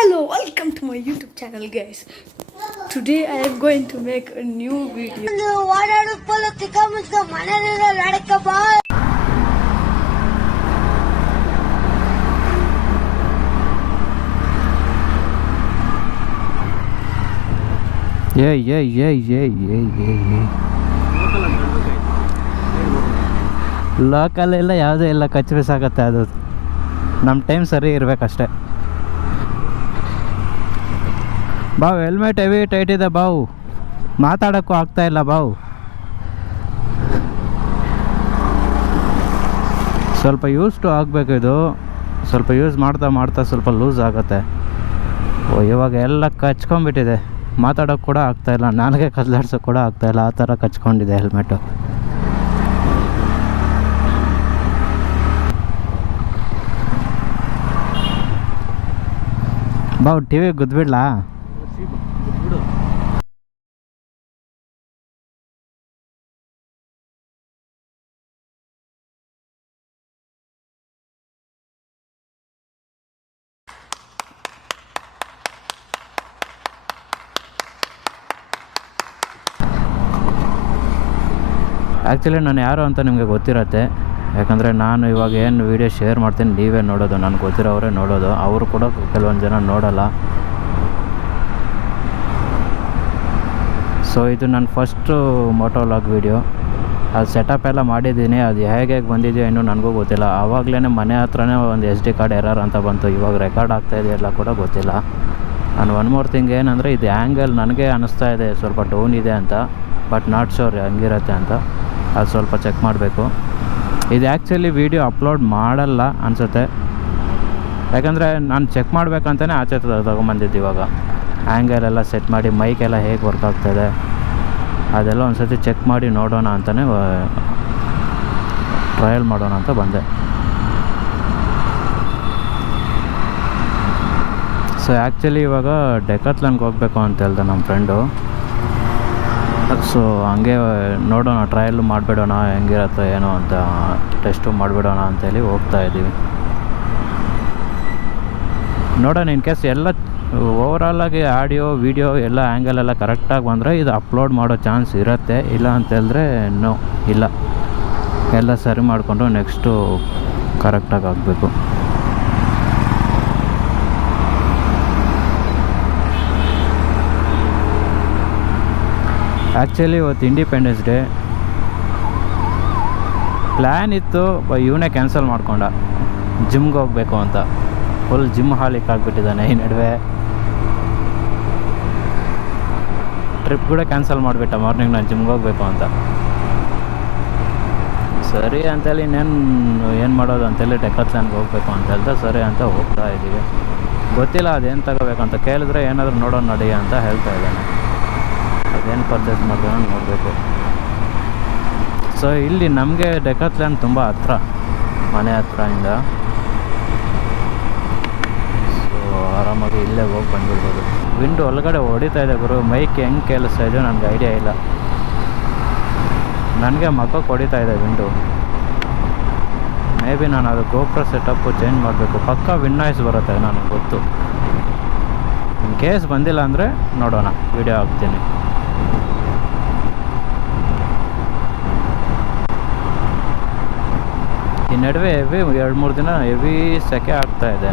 Hello, welcome to my YouTube channel, guys. Today I am going to make a new video. Local ಎಲ್ಲ ಯಾವುದೂ ಇಲ್ಲ, ಕಚ್ಚಿ ಬಿಸಾಕತ್ತೆ. ಅದು ನಮ್ಮ time ಸರಿ ಇರಬೇಕಷ್ಟೆ. ಬಾವು ಹೆಲ್ಮೆಟ್ ಹೆವಿ ಟೈಟ್ ಇದೆ ಬಾವು, ಮಾತಾಡೋಕ್ಕೂ ಆಗ್ತಾಯಿಲ್ಲ ಬಾವು. ಸ್ವಲ್ಪ ಯೂಸ್ ಟು ಆಗಬೇಕು. ಇದು ಸ್ವಲ್ಪ ಯೂಸ್ ಮಾಡ್ತಾ ಮಾಡ್ತಾ ಸ್ವಲ್ಪ ಲೂಸ್ ಆಗುತ್ತೆ. ಇವಾಗ ಎಲ್ಲ ಕಚ್ಕೊಂಡ್ಬಿಟ್ಟಿದೆ, ಮಾತಾಡೋಕ್ಕೆ ಕೂಡ ಆಗ್ತಾಯಿಲ್ಲ, ನಾಲ್ಗೆ ಕದಲಾಡ್ಸೋಕ್ಕೆ ಕೂಡ ಆಗ್ತಾಯಿಲ್ಲ, ಆ ಥರ ಕಚ್ಕೊಂಡಿದೆ ಹೆಲ್ಮೆಟು. ಬಾವು ಟಿ ವಿ ಗುದ್ಬಿಡ್ಲಾ? ಆ್ಯಕ್ಚುಲಿ ನಾನು ಯಾರು ಅಂತ ನಿಮಗೆ ಗೊತ್ತಿರತ್ತೆ, ಯಾಕಂದರೆ ನಾನು ಇವಾಗ ಏನು ವೀಡಿಯೋ ಶೇರ್ ಮಾಡ್ತೀನಿ ನೀವೇ ನೋಡೋದು, ನನಗೆ ಗೊತ್ತಿರೋವರೇ ನೋಡೋದು. ಅವರು ಕೂಡ ಕೆಲವೊಂದು ಜನ ನೋಡೋಲ್ಲ. ಸೊ ಇದು ನನ್ನ ಫಸ್ಟು ಮೋಟೋ ವ್ಲಾಗ್ ವೀಡಿಯೋ. ಅದು ಸೆಟಪ್ ಎಲ್ಲ ಮಾಡಿದ್ದೀನಿ, ಅದು ಹೇಗೆ ಬಂದಿದೆಯೋ ಇನ್ನೂ ನನಗೂ ಗೊತ್ತಿಲ್ಲ. ಆವಾಗಲೇ ಮನೆ ಹತ್ರನೇ ಒಂದು SD ಕಾರ್ಡ್ ಎರರ್ ಅಂತ ಬಂತು. ಇವಾಗ ರೆಕಾರ್ಡ್ ಆಗ್ತಾಯಿದೆಯಲ್ಲ ಕೂಡ ಗೊತ್ತಿಲ್ಲ. ನಾನು ಒನ್ ಮೋರ್ ಥಿಂಗ್ ಏನಂದರೆ, ಇದು ಆ್ಯಂಗಲ್ ನನಗೆ ಅನ್ನಿಸ್ತಾ ಇದೆ ಸ್ವಲ್ಪ ಡೌನ್ ಇದೆ ಅಂತ, ಬಟ್ ನಾಟ್ ಶೋರ್ ಹಂಗಿರುತ್ತೆ ಅಂತ. ಅದು ಸ್ವಲ್ಪ ಚೆಕ್ ಮಾಡಬೇಕು. ಇದು ಆ್ಯಕ್ಚುಲಿ ವೀಡಿಯೋ ಅಪ್ಲೋಡ್ ಮಾಡಲ್ಲ ಅನಿಸುತ್ತೆ, ಯಾಕಂದರೆ ನಾನು ಚೆಕ್ ಮಾಡಬೇಕಂತಲೇ ಆಚೆ ತೊಗೊಂಬಂದಿದ್ದು. ಇವಾಗ ಆ್ಯಂಗಲ್ ಎಲ್ಲ ಸೆಟ್ ಮಾಡಿ, ಮೈಕೆಲ್ಲ ಹೇಗೆ ವರ್ಕ್ ಆಗ್ತಾಯಿದೆ ಅದೆಲ್ಲ ಒಂದು ಸರ್ತಿ ಚೆಕ್ ಮಾಡಿ ನೋಡೋಣ ಅಂತಲೇ, ಟ್ರಯಲ್ ಮಾಡೋಣ ಅಂತ ಬಂದೆ. ಸೊ ಆ್ಯಕ್ಚುಲಿ ಇವಾಗ ಡೆಕಾಥ್ಲಾನ್ಗೆ ಹೋಗಬೇಕು ಅಂತ ಹೇಳ್ದೆ ನಮ್ಮ ಫ್ರೆಂಡು. ಸೊ ಹಂಗೆ ನೋಡೋಣ, ಟ್ರಯಲ್ಲು ಮಾಡಿಬಿಡೋಣ, ಹೆಂಗಿರತ್ತೆ ಏನೋ ಅಂತ ಟೆಸ್ಟು ಮಾಡಿಬಿಡೋಣ ಅಂತೇಳಿ ಹೋಗ್ತಾಯಿದ್ದೀವಿ. ನೋಡೋಣ, ಇನ್ ಕೇಸ್ ಎಲ್ಲ ಓವರಾಲಾಗಿ ಆಡಿಯೋ ವೀಡಿಯೋ ಎಲ್ಲ ಆ್ಯಂಗಲ್ ಎಲ್ಲ ಕರೆಕ್ಟಾಗಿ ಬಂದರೆ ಇದು ಅಪ್ಲೋಡ್ ಮಾಡೋ ಚಾನ್ಸ್ ಇರುತ್ತೆ. ಇಲ್ಲ ಅಂತೇಳಿದ್ರೆ ನೋ, ಇಲ್ಲ, ಎಲ್ಲ ಸರಿ ಮಾಡಿಕೊಂಡು ನೆಕ್ಸ್ಟು ಕರೆಕ್ಟಾಗಿ ಆಗಬೇಕು. ಆ್ಯಕ್ಚುಲಿ ಇವತ್ತು ಇಂಡಿಪೆಂಡೆನ್ಸ್ ಡೇ ಪ್ಲ್ಯಾನ್ ಇತ್ತು, ಇವನೇ ಕ್ಯಾನ್ಸಲ್ ಮಾಡ್ಕೊಂಡ. ಜಿಮ್ಗೆ ಹೋಗಬೇಕು ಅಂತ ಫುಲ್ ಜಿಮ್ ಹಾಲಿಕ್ ಆಗಿಬಿಟ್ಟಿದ್ದಾನೆ. ಈ ನಡುವೆ ಟ್ರಿಪ್ ಕೂಡ ಕ್ಯಾನ್ಸಲ್ ಮಾಡಿಬಿಟ್ಟ. ಮಾರ್ನಿಂಗ್ ನಾನು ಜಿಮ್ಗೆ ಹೋಗಬೇಕು ಅಂತ. ಸರಿ ಅಂತೇಳಿ ಏನು ಮಾಡೋದು ಅಂತೇಳಿ ಡೆಕಾಥ್ಲಾನ್ಗೆ ಹೋಗಬೇಕು ಅಂತ ಹೇಳ್ದೆ. ಸರಿ ಅಂತ ಹೋಗ್ತಾ ಇದ್ದೀವಿ. ಗೊತ್ತಿಲ್ಲ ಅದೇನು ತಗೋಬೇಕಂತ. ಕೇಳಿದ್ರೆ ಏನಾದರೂ ನೋಡೋಣ ನಡಿ ಅಂತ ಹೇಳ್ತಾ ಇದ್ದಾನೆ. ಅದೇನು ಪರ್ಚೇಸ್ ಮಾಡ್ದೆ ನೋಡಬೇಕು. ಸೊ ಇಲ್ಲಿ ನಮಗೆ ಡೆಕಾಥ್ಲಾನ್ ತುಂಬ ಹತ್ರ, ಮನೆ ಹತ್ರದಿಂದ. ಸೊ ಆರಾಮಾಗಿ ಇಲ್ಲೇ ಹೋಗಿ ಬಂದುಬಿಡ್ಬೋದು. ವಿಂಡೋ ಒಳಗಡೆ ಹೊಡಿತಾ ಇದೆ ಗುರು, ಮೈಕ್ ಹೆಂಗೆ ಕೇಳಿಸ್ತಾ ಇದೆಯೋ ನನಗೆ ಐಡಿಯಾ ಇಲ್ಲ. ನನಗೆ ಮಕ್ಕಕ್ಕೆ ಹೊಡಿತಾ ಇದೆ ವಿಂಡೋ. ಮೇ ಬಿ ನಾನು ಅದು ಗೋಪ್ರೋ ಸೆಟಪ್ಪು ಚೇಂಜ್ ಮಾಡಬೇಕು. ಪಕ್ಕಾ ವಿನ್ ನಾಯ್ಸ್ ಬರುತ್ತೆ ನನಗೆ ಗೊತ್ತು. ಇನ್ ಕೇಸ್ ಬಂದಿಲ್ಲ ಅಂದರೆ ನೋಡೋಣ, ವಿಡಿಯೋ ಹಾಕ್ತೀನಿ. ಈ ನಡುವೆ ಹೆವಿ 2-3 ದಿನ ಹೆವಿ ಸೆಕೆ ಆಗ್ತಾಯಿದೆ.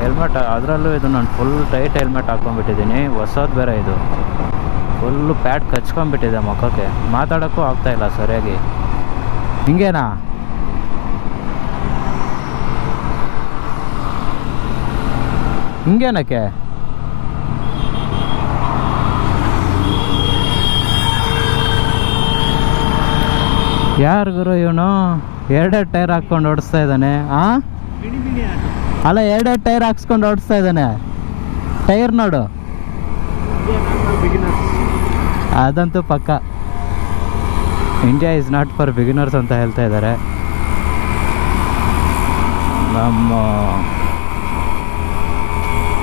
ಹೆಲ್ಮೆಟ್ ಅದರಲ್ಲೂ ಇದು ನಾನು ಫುಲ್ ಟೈಟ್ ಹೆಲ್ಮೆಟ್ ಹಾಕ್ಕೊಂಡ್ಬಿಟ್ಟಿದ್ದೀನಿ. ಹೊಸದು ಬೇರೆ ಇದು, ಫುಲ್ಲು ಪ್ಯಾಡ್ ಕಚ್ಕೊಂಡ್ಬಿಟ್ಟಿದೆ ಮುಖಕ್ಕೆ. ಮಾತಾಡೋಕ್ಕೂ ಆಗ್ತಾಯಿಲ್ಲ ಸರಿಯಾಗಿ. ಹಿಂಗೇನಾ? ಹಿಂಗೇನಕ್ಕೆ? ಯಾರು ಗುರು ಇವನು? 2 ಟೈರ್ ಹಾಕ್ಕೊಂಡು ಓಡಿಸ್ತಾ ಇದ್ದಾನೆ. ಅಲ್ಲ, 2 ಟೈರ್ ಹಾಕ್ಸ್ಕೊಂಡು ಓಡಿಸ್ತಾ ಇದ್ದಾನೆ. ಟೈರ್ ನೋಡು, ಅದಂತೂ ಪಕ್ಕ. India is not for beginners ಅಂತ ಹೇಳ್ತಾ ಇದ್ದಾರೆ. ನಮ್ಮ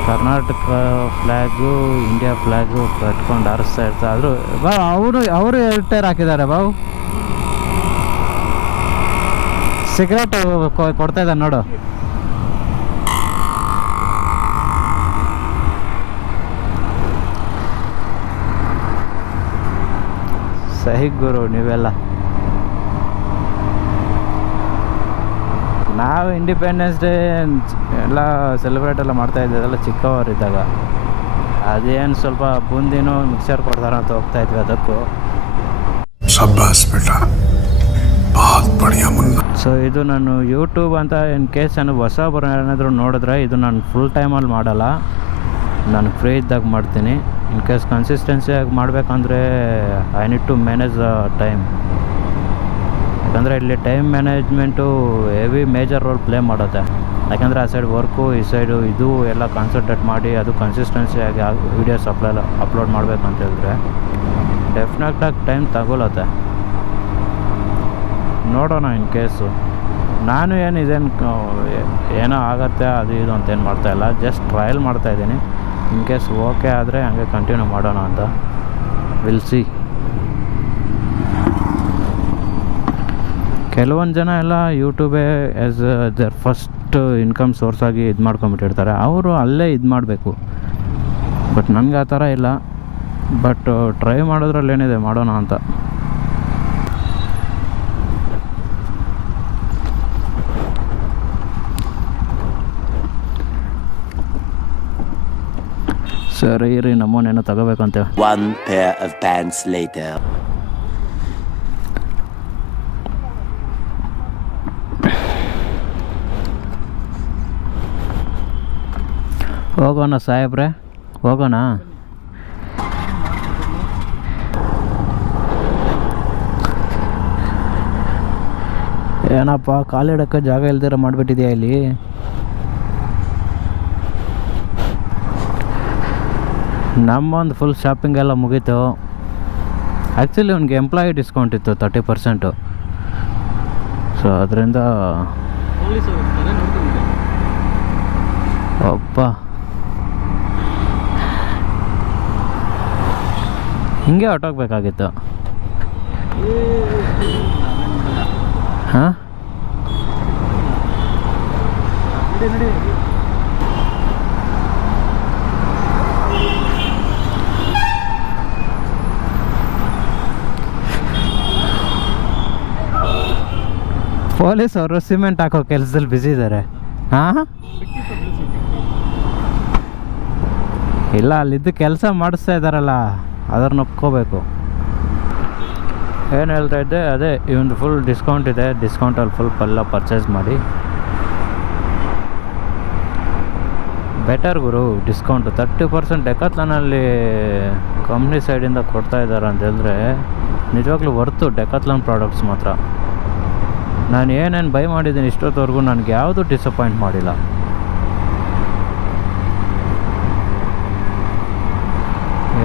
ಕರ್ನಾಟಕ ಫ್ಲ್ಯಾಗು, ಇಂಡಿಯಾ ಫ್ಲ್ಯಾಗು ಕಟ್ಕೊಂಡು ಹಾರಿಸ್ತಾ ಇರ್ತಾರೆ. ಆದರೂ ಅವರು 2 ಟೈರ್ ಹಾಕಿದ್ದಾರೆ ಬಾವು. ಸಿಗರೇಟ್ ಕೊಡ್ತಾ ಇದ್ದಾನೆ ನೋಡು. ಸೈಕ್ ಗುರು ನೀವೆಲ್ಲ. ನಾವು ಇಂಡಿಪೆಂಡೆನ್ಸ್ ಡೇ ಎಲ್ಲ ಸೆಲೆಬ್ರೇಟ್ ಎಲ್ಲ ಮಾಡ್ತಾ ಇದ್ದೆಲ್ಲ ಚಿಕ್ಕವರಿದ್ದಾಗ. ಅದೇನು ಸ್ವಲ್ಪ ಬೂಂದಿನೂ ಮಿಕ್ಸರ್ ಕೊಡ್ತಾರೆ ಅಂತ ಹೋಗ್ತಾ ಇದ್ವಿ ಅದಕ್ಕೂ. ಸೊ ಇದು ನಾನು ಯೂಟ್ಯೂಬ್ ಅಂತ ಇನ್ ಕೇಸ್ ನಾನು ಹೊಸಬರು ಏನಾದರೂ ನೋಡಿದ್ರೆ ಇದು ನಾನು ಫುಲ್ ಟೈಮಲ್ಲಿ ಮಾಡಲ್ಲ, ನಾನು ಫ್ರೀ ಇದ್ದಾಗ ಮಾಡ್ತೀನಿ. ಇನ್ ಕೇಸ್ ಕನ್ಸಿಸ್ಟೆನ್ಸಿಯಾಗಿ ಮಾಡಬೇಕಂದ್ರೆ I need to manage the time. ಯಾಕಂದರೆ ಇಲ್ಲಿ time management heavy major role play ಮಾಡುತ್ತೆ. ಯಾಕಂದರೆ ಆ ಸೈಡ್ ವರ್ಕು, ಈ ಸೈಡು ಇದು ಎಲ್ಲ ಕಾನ್ಸಂಟ್ರೇಟ್ ಮಾಡಿ ಅದು ಕನ್ಸಿಸ್ಟೆನ್ಸಿಯಾಗಿ ವೀಡಿಯೋಸ್ ಅಪ್ಲೋಡ್ ಮಾಡಬೇಕಂತ ಹೇಳಿದ್ರೆ ಡೆಫಿನೆಟಾಗಿ ಟೈಮ್ ತಗೊಳತ್ತೆ. ನೋಡೋಣ ಇನ್ ಕೇಸು. ನಾನು ಏನೋ ಆಗತ್ತೆ ಅದು ಇದು ಅಂತೇನು ಮಾಡ್ತಾಯಿಲ್ಲ, ಜಸ್ಟ್ ಟ್ರಯಲ್ ಮಾಡ್ತಾಯಿದ್ದೀನಿ. ಇನ್ ಕೇಸ್ ಓಕೆ ಆದರೆ ಹಂಗೆ ಕಂಟಿನ್ಯೂ ಮಾಡೋಣ ಅಂತ. Will see. ಕೆಲವೊಂದು ಜನ ಎಲ್ಲ ಯೂಟ್ಯೂಬೇ as their first income source ಆಗಿ ಇದು ಮಾಡ್ಕೊಂಬಿಟ್ಟಿರ್ತಾರೆ. ಅವರು ಅಲ್ಲೇ ಇದು ಮಾಡಬೇಕು. ಬಟ್ ನನಗೆ ಆ ಥರ ಇಲ್ಲ. ಬಟ್ ಟ್ರೈ ಮಾಡೋದ್ರಲ್ಲಿ ಏನಿದೆ, ಮಾಡೋಣ ಅಂತ. ಸರಿ ರೀ, ನಮ್ಮನೇನೋ ತಗೋಬೇಕಂತೆ. One pair of pants later. ಹೋಗೋಣ ಸಾಹೇಬ್ರೆ, ಹೋಗೋಣ. ಏನಪ್ಪ ಕಾಲಿಡಕ್ಕೆ ಜಾಗ ಇಲ್ದಿರ ಮಾಡಿಬಿಟ್ಟಿದ್ಯಾ ಇಲ್ಲಿ. ನಮ್ಮೊಂದು ಫುಲ್ ಶಾಪಿಂಗ್ ಎಲ್ಲ ಮುಗೀತು. ಆ್ಯಕ್ಚುಲಿ ಅವ್ನಿಗೆ ಎಂಪ್ಲಾಯಿ ಡಿಸ್ಕೌಂಟ್ ಇತ್ತು 30%. ಸೊ ಅದರಿಂದ ಅಪ್ಪ ಹಿಂಗೆ ಹೊಟ್ಟೋಗ್ಬೇಕಾಗಿತ್ತು. ಹಾಂ ಪೊಲೀಸ್ ಅವರು ಸಿಮೆಂಟ್ ಹಾಕೋ ಕೆಲಸದಲ್ಲಿ ಬ್ಯುಸಿ ಇದ್ದಾರೆ. ಹಾಂ ಇಲ್ಲ, ಅಲ್ಲಿದ್ದು ಕೆಲಸ ಮಾಡಿಸ್ತಾ ಇದ್ದಾರಲ್ಲ, ಅದನ್ನು ಒಪ್ಕೋಬೇಕು. ಏನು ಹೇಳ್ತಾ ಇದ್ದೆ, ಅದೇ ಇವೊಂದು ಫುಲ್ ಡಿಸ್ಕೌಂಟ್ ಇದೆ. ಡಿಸ್ಕೌಂಟಲ್ಲಿ ಫುಲ್ ಎಲ್ಲ ಪರ್ಚೇಸ್ ಮಾಡಿ ಬೆಟರ್ ಗುರು. ಡಿಸ್ಕೌಂಟು 30% ಡೆಕಾತ್ಲಾನಲ್ಲಿ ಕಂಪ್ನಿ ಸೈಡಿಂದ ಕೊಡ್ತಾ ಇದ್ದಾರೆ ಅಂತ ಹೇಳಿದ್ರೆ ನಿಜವಾಗ್ಲೂ ವರ್ತು ಡೆಕಾತ್ಲಾನ್ ಪ್ರಾಡಕ್ಟ್ಸ್ ಮಾತ್ರ. ನಾನು ಏನೇನು ಬೈ ಮಾಡಿದ್ದೀನಿ ಇಷ್ಟೊತ್ತವರೆಗೂ ನನಗೆ ಯಾವುದೂ ಡಿಸಪಾಯಿಂಟ್ ಮಾಡಿಲ್ಲ.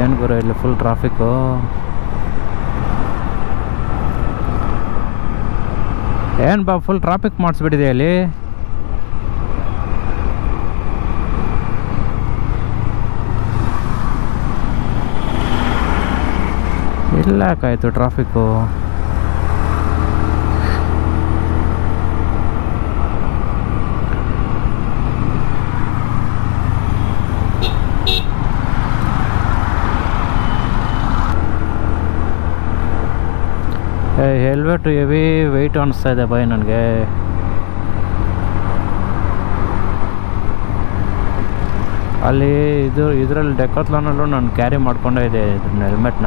ಏನು ಗುರು ಇಲ್ಲಿ ಫುಲ್ ಟ್ರಾಫಿಕ್ಕು. ಏನು ಬಾ ಫುಲ್ ಟ್ರಾಫಿಕ್ ಮಾಡಿಸ್ಬಿಟ್ಟಿದೆ ಅಲ್ಲಿ. ಇಲ್ಲ ಯಾಕಾಯಿತು ಟ್ರಾಫಿಕ್ಕು. ಹೆಲ್ಮೆಟ್ ಹೆವಿ ವೆಯ್ಟ್ ಅನಿಸ್ತಾ ಇದೆ ಬೈ ನನಗೆ. ಅಲ್ಲಿ ಇದರಲ್ಲಿ ಡೆಕಾತ್ಲಾನಲ್ಲೂ ನಾನು ಕ್ಯಾರಿ ಮಾಡ್ಕೊಂಡೇ ಇದೆ ಇದನ್ನ ಹೆಲ್ಮೆಟ್ನ.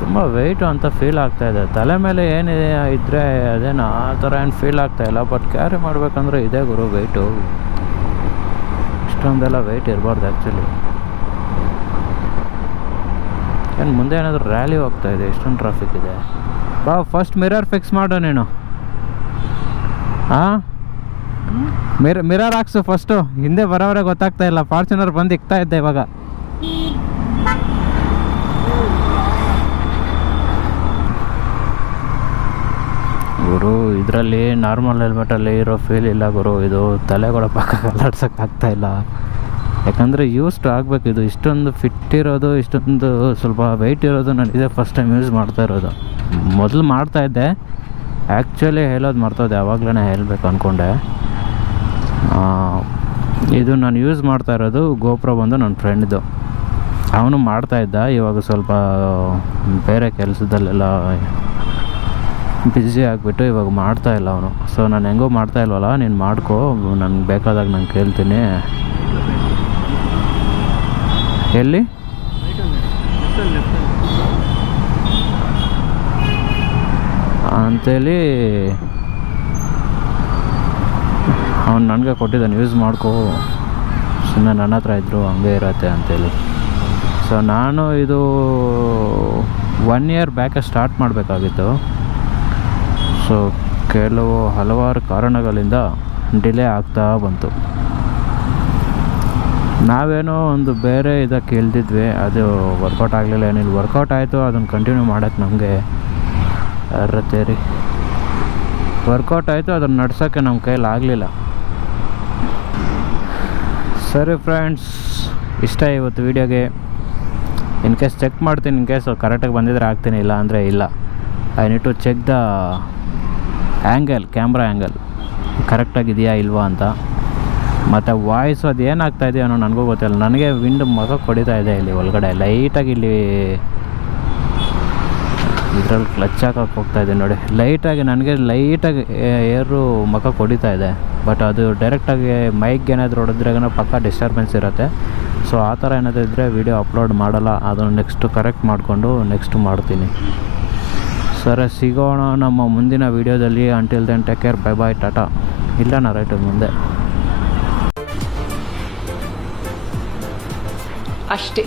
ತುಂಬ ವೆಯ್ಟು ಅಂತ ಫೀಲ್ ಆಗ್ತಾಯಿದೆ. ತಲೆ ಮೇಲೆ ಏನಿದೆ ಇದ್ದರೆ ಅದೇನೋ ಆ ಥರ ಏನು ಫೀಲ್ ಆಗ್ತಾಯಿಲ್ಲ. ಬಟ್ ಕ್ಯಾರಿ ಮಾಡಬೇಕಂದ್ರೆ ಇದೆ ಗುರು ವೆಯ್ಟು. ಇಷ್ಟೊಂದೆಲ್ಲ ವೆಯ್ಟ್ ಇರಬಾರ್ದು ಆ್ಯಕ್ಚುಲಿ. ಏನು ಮುಂದೆ ಏನಾದರೂ ರ್ಯಾಲಿ ಹೋಗ್ತಾ ಇದೆ, ಇಷ್ಟೊಂದು ಟ್ರಾಫಿಕ್ ಇದೆ. ಬಾ ಫಸ್ಟ್ ಮಿರರ್ ಫಿಕ್ಸ್ ಮಾಡು ನೀನು. ಹಾಂ ಮಿರರ್ ಹಾಕ್ಸು ಫಸ್ಟು. ಹಿಂದೆ ಬರೋವರೆ ಗೊತ್ತಾಗ್ತಾ ಇಲ್ಲ. ಫಾರ್ಚುನರ್ ಬಂದು ಇಕ್ತಾ ಇದ್ದೆ ಇವಾಗ. ಗುರು ಇದರಲ್ಲಿ ನಾರ್ಮಲ್ ಹೆಲ್ಮೆಟಲ್ಲಿ ಇರೋ ಫೀಲ್ ಇಲ್ಲ ಗುರು. ಇದು ತಲೆಗಳ ಪಕ್ಕ ಕಲ್ಲಾಡ್ಸೋಕ್ಕಾಗ್ತಾ ಇಲ್ಲ. ಯಾಕಂದರೆ ಯೂಸ್ಡ್ ಆಗಬೇಕು. ಇದು ಇಷ್ಟೊಂದು ಫಿಟ್ ಇರೋದು, ಇಷ್ಟೊಂದು ಸ್ವಲ್ಪ ವೆಯ್ಟ್ ಇರೋದು ನಾನು ಇದೇ ಫಸ್ಟ್ ಟೈಮ್ ಯೂಸ್ ಮಾಡ್ತಾ ಇರೋದು. ಮೊದಲು ಮಾಡ್ತಾಯಿದ್ದೆ, ಆ್ಯಕ್ಚುಲಿ ಹೇಳೋದು ಮರ್ತೋದೆ. ಯಾವಾಗಲೇ ಹೇಳಬೇಕು ಅಂದ್ಕೊಂಡೆ. ಇದು ನಾನು ಯೂಸ್ ಮಾಡ್ತಾ ಇರೋದು ಗೋಪ್ರೋ ಬಂದು ನನ್ನ ಫ್ರೆಂಡ್ದು. ಅವನು ಮಾಡ್ತಾಯಿದ್ದ, ಇವಾಗ ಸ್ವಲ್ಪ ಬೇರೆ ಕೆಲಸದಲ್ಲೆಲ್ಲ ಬ್ಯುಸಿ ಆಗಿಬಿಟ್ಟು ಇವಾಗ ಮಾಡ್ತಾಯಿಲ್ಲ ಅವನು. ಸೊ ನಾನು ಹೆಂಗೋ ಮಾಡ್ತಾಯಿಲ್ವಲ್ಲ, ನೀನು ಮಾಡ್ಕೋ, ನನಗೆ ಬೇಕಾದಾಗ ನಾನು ಕೇಳ್ತೀನಿ. ಎಲ್ಲಿ ಅಂತೇಳಿ ಅವ್ನು ನನಗೆ ಕೊಟ್ಟಿದ್ದಾನೆ, ಯೂಸ್ ಮಾಡ್ಕೋ, ಸುಮ್ಮನೆ ನನ್ನ ಹತ್ರ ಇದ್ದರು ಹಂಗೆ ಇರತ್ತೆ ಅಂತೇಳಿ. ಸೊ ನಾನು ಇದು 1 year ಬ್ಯಾಕೆ ಸ್ಟಾರ್ಟ್ ಮಾಡಬೇಕಾಗಿತ್ತು. ಸೊ ಹಲವಾರು ಕಾರಣಗಳಿಂದ ಡಿಲೇ ಆಗ್ತಾ ಬಂತು. ನಾವೇನೋ ಒಂದು ಬೇರೆ ಇದಕ್ಕೆ ಇಳ್ದಿದ್ವಿ, ಅದು ವರ್ಕೌಟ್ ಆಗಲಿಲ್ಲ, ಏನಿಲ್ಲ. ವರ್ಕೌಟ್ ಆಯಿತು, ಅದನ್ನು ಕಂಟಿನ್ಯೂ ಮಾಡೋಕ್ಕೆ ನಮಗೆ ಅರ್ಹತೆ ವರ್ಕೌಟ್ ಆಯಿತು, ಅದನ್ನು ನಡ್ಸೋಕ್ಕೆ ನಮ್ಮ ಕೈಯಲ್ಲಿ ಆಗಲಿಲ್ಲ. ಸರಿ ಫ್ರೆಂಡ್ಸ್, ಇಷ್ಟ ಇವತ್ತು ವೀಡಿಯೋಗೆ. ಇನ್ ಕೇಸ್ ಚೆಕ್ ಮಾಡ್ತೀನಿ, ಇನ್ ಕೇಸ್ ಕರೆಕ್ಟಾಗಿ ಬಂದಿದ್ರೆ ಆಗ್ತೀನಿ, ಇಲ್ಲ ಅಂದರೆ ಇಲ್ಲ. I need to check the angle, camera angle ಕರೆಕ್ಟಾಗಿದೆಯಾ ಇಲ್ವಾ ಅಂತ. ಮತ್ತು ವಾಯ್ಸು ಅದು ಏನಾಗ್ತಾಯಿದೆಯೋ ಅನ್ನೋ ನನಗೂ ಗೊತ್ತಿಲ್ಲ. ನನಗೆ ವಿಂಡ್ ಮಗ ಹೊಡಿತಾ ಇದೆ ಇಲ್ಲಿ ಒಳಗಡೆ, ಲೈಟಾಗಿ ಇಲ್ಲಿ ಇದರಲ್ಲಿ ಕ್ಲಚ್ ಹಾಕಕ್ಕೆ ಹೋಗ್ತಾಯಿದೆ ನೋಡಿ. ನನಗೆ ಲೈಟಾಗಿ ಏರು ಮಗ ಹೊಡಿತಾ ಇದೆ. ಬಟ್ ಅದು ಡೈರೆಕ್ಟಾಗಿ ಮೈಕ್ಗೆ ಏನಾದರೂ ಹೊಡೆದ್ರೆ ಪಕ್ಕ ಡಿಸ್ಟರ್ಬೆನ್ಸ್ ಇರುತ್ತೆ. ಸೊ ಆ ಥರ ಏನಾದರೂ ಇದ್ದರೆ ವೀಡಿಯೋ ಅಪ್ಲೋಡ್ ಮಾಡಲ್ಲ. ಅದನ್ನು ನೆಕ್ಸ್ಟು ಕರೆಕ್ಟ್ ಮಾಡಿಕೊಂಡು ನೆಕ್ಸ್ಟು ಮಾಡ್ತೀನಿ. ಸರಿ, ಸಿಗೋಣ ನಮ್ಮ ಮುಂದಿನ ವೀಡಿಯೋದಲ್ಲಿ. Until then take care, bye bye, tata. ಇಲ್ಲ ನಾ ರೈಟ್ ಮುಂದೆ ಅಷ್ಟೇ.